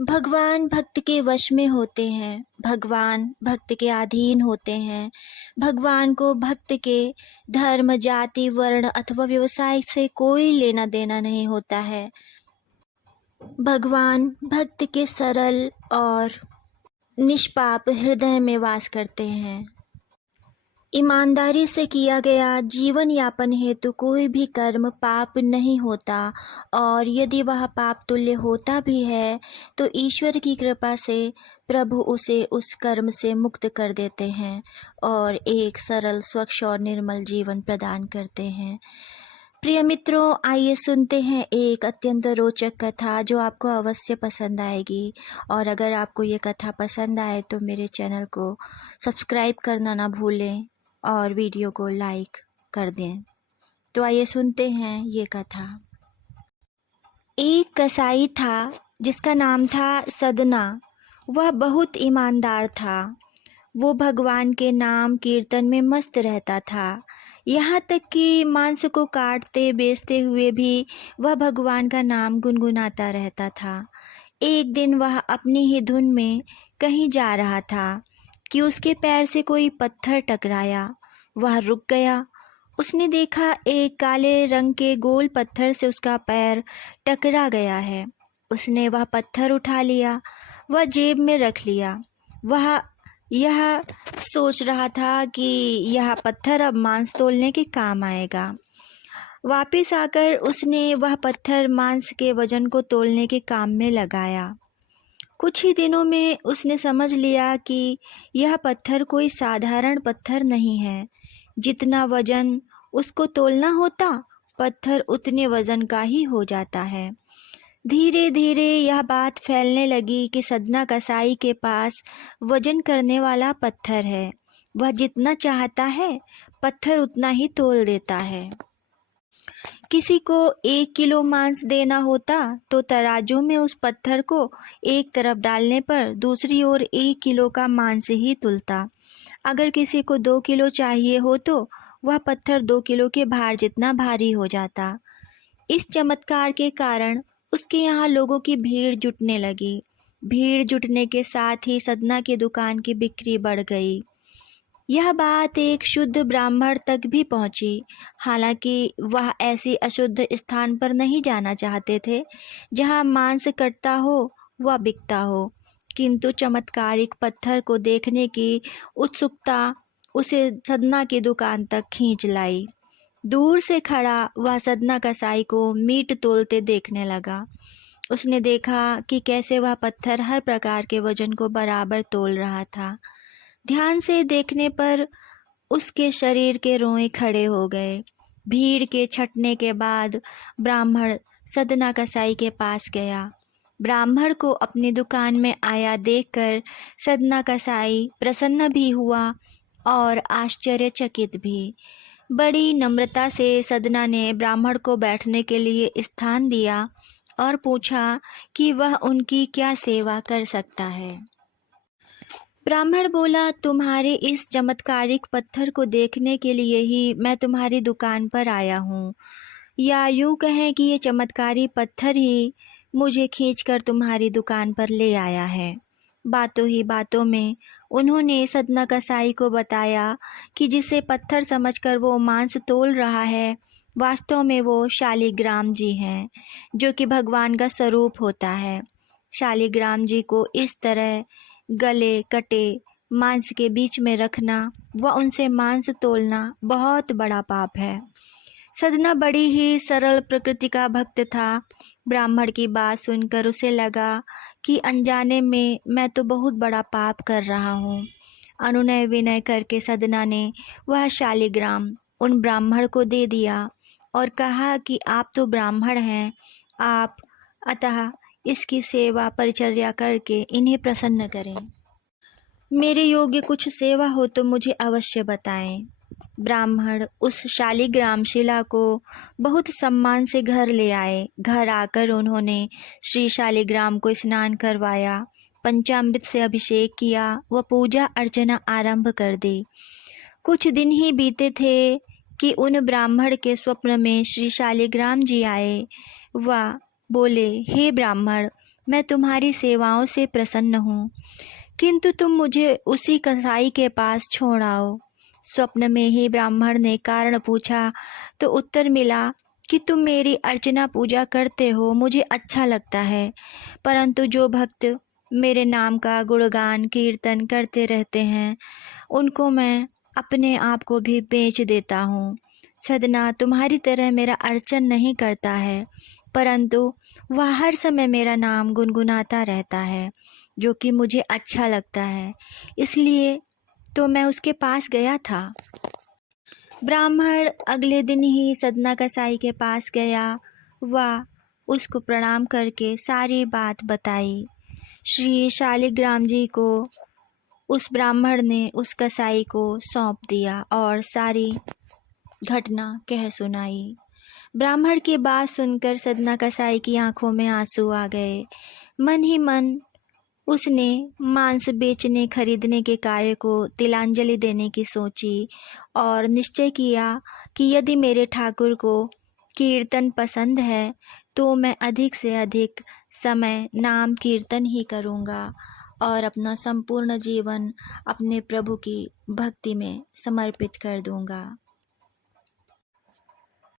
भगवान भक्त के वश में होते हैं, भगवान भक्त के अधीन होते हैं। भगवान को भक्त के धर्म, जाति, वर्ण अथवा व्यवसाय से कोई लेना देना नहीं होता है। भगवान भक्त के सरल और निष्पाप हृदय में वास करते हैं। ईमानदारी से किया गया जीवन यापन हेतु कोई भी कर्म पाप नहीं होता, और यदि वह पाप तुल्य होता भी है तो ईश्वर की कृपा से प्रभु उसे उस कर्म से मुक्त कर देते हैं और एक सरल, स्वच्छ और निर्मल जीवन प्रदान करते हैं। प्रिय मित्रों, आइए सुनते हैं एक अत्यंत रोचक कथा जो आपको अवश्य पसंद आएगी। और अगर आपको ये कथा पसंद आए तो मेरे चैनल को सब्सक्राइब करना ना भूलें और वीडियो को लाइक कर दें। तो आइए सुनते हैं ये कथा। एक कसाई था जिसका नाम था सदना। वह बहुत ईमानदार था। वो भगवान के नाम कीर्तन में मस्त रहता था। यहाँ तक कि मांस को काटते बेचते हुए भी वह भगवान का नाम गुनगुनाता रहता था। एक दिन वह अपनी ही धुन में कहीं जा रहा था कि उसके पैर से कोई पत्थर टकराया। वह रुक गया। उसने देखा एक काले रंग के गोल पत्थर से उसका पैर टकरा गया है। उसने वह पत्थर उठा लिया, वह जेब में रख लिया। वह यह सोच रहा था कि यह पत्थर अब मांस तोलने के काम आएगा। वापस आकर उसने वह पत्थर मांस के वजन को तोलने के काम में लगाया। कुछ ही दिनों में उसने समझ लिया कि यह पत्थर कोई साधारण पत्थर नहीं है। जितना वजन उसको तोलना होता, पत्थर उतने वजन का ही हो जाता है। धीरे धीरे यह बात फैलने लगी कि सदना कसाई के पास वजन करने वाला पत्थर है। वह जितना चाहता है पत्थर उतना ही तोल देता है। किसी को 1 किलो मांस देना होता तो तराजू में उस पत्थर को एक तरफ डालने पर दूसरी ओर 1 किलो का मांस ही तुलता। अगर किसी को 2 किलो चाहिए हो तो वह पत्थर 2 किलो के भार जितना भारी हो जाता। इस चमत्कार के कारण उसके यहाँ लोगों की भीड़ जुटने लगी। भीड़ जुटने के साथ ही सदना की दुकान की बिक्री बढ़ गई। यह बात एक शुद्ध ब्राह्मण तक भी पहुंची। हालांकि वह ऐसी अशुद्ध स्थान पर नहीं जाना चाहते थे जहां मांस कटता हो व बिकता हो, किंतु चमत्कारिक पत्थर को देखने की उत्सुकता उसे सदना की दुकान तक खींच लाई। दूर से खड़ा वह सदना कसाई को मीट तोलते देखने लगा। उसने देखा कि कैसे वह पत्थर हर प्रकार के वजन को बराबर तोल रहा था। ध्यान से देखने पर उसके शरीर के रोए खड़े हो गए। भीड़ के छटने के बाद ब्राह्मण सदना कसाई के पास गया। ब्राह्मण को अपनी दुकान में आया देखकर सदना कसाई प्रसन्न भी हुआ और आश्चर्यचकित भी। बड़ी नम्रता से सदना ने ब्राह्मण को बैठने के लिए स्थान दिया और पूछा कि वह उनकी क्या सेवा कर सकता है। ब्राह्मण बोला, तुम्हारे इस चमत्कारिक पत्थर को देखने के लिए ही मैं तुम्हारी दुकान पर आया हूँ, या यूँ कहें कि ये चमत्कारी पत्थर ही मुझे खींचकर तुम्हारी दुकान पर ले आया है। बातों ही बातों में उन्होंने सदना कसाई को बताया कि जिसे पत्थर समझकर वो मांस तोल रहा है, वास्तव में वो शालिग्राम जी हैं, जो कि भगवान का स्वरूप होता है। शालिग्राम जी को इस तरह गले कटे मांस के बीच में रखना व उनसे मांस तोलना बहुत बड़ा पाप है। सदना बड़ी ही सरल प्रकृति का भक्त था। ब्राह्मण की बात सुनकर उसे लगा कि अनजाने में मैं तो बहुत बड़ा पाप कर रहा हूँ। अनुनय विनय करके सदना ने वह शालिग्राम उन ब्राह्मण को दे दिया और कहा कि आप तो ब्राह्मण हैं, आप अतः इसकी सेवा परिचर्या करके इन्हें प्रसन्न करें। मेरे योग्य कुछ सेवा हो तो मुझे अवश्य बताएं। ब्राह्मण उस शालिग्राम शिला को बहुत सम्मान से घर ले आए। घर आकर उन्होंने श्री शालिग्राम को स्नान करवाया, पंचामृत से अभिषेक किया व पूजा अर्चना आरंभ कर दी। कुछ दिन ही बीते थे कि उन ब्राह्मण के स्वप्न में श्री शालिग्राम जी आए व बोले, हे ब्राह्मण, मैं तुम्हारी सेवाओं से प्रसन्न हूँ, किंतु तुम मुझे उसी कसाई के पास छोड़ आओ। स्वप्न में ही ब्राह्मण ने कारण पूछा तो उत्तर मिला कि तुम मेरी अर्चना पूजा करते हो, मुझे अच्छा लगता है, परंतु जो भक्त मेरे नाम का गुणगान कीर्तन करते रहते हैं उनको मैं अपने आप को भी बेच देता हूँ। सदना तुम्हारी तरह मेरा अर्चन नहीं करता है, परंतु वह हर समय मेरा नाम गुनगुनाता रहता है, जो कि मुझे अच्छा लगता है, इसलिए तो मैं उसके पास गया था। ब्राह्मण अगले दिन ही सदना कसाई के पास गया। वह उसको प्रणाम करके सारी बात बताई। श्री शालिग्राम जी को उस ब्राह्मण ने उस कसाई को सौंप दिया और सारी घटना कह सुनाई। ब्राह्मण की बात सुनकर सदना कसाई की आंखों में आंसू आ गए। मन ही मन उसने मांस बेचने खरीदने के कार्य को तिलांजलि देने की सोची और निश्चय किया कि यदि मेरे ठाकुर को कीर्तन पसंद है तो मैं अधिक से अधिक समय नाम कीर्तन ही करूँगा और अपना संपूर्ण जीवन अपने प्रभु की भक्ति में समर्पित कर दूँगा।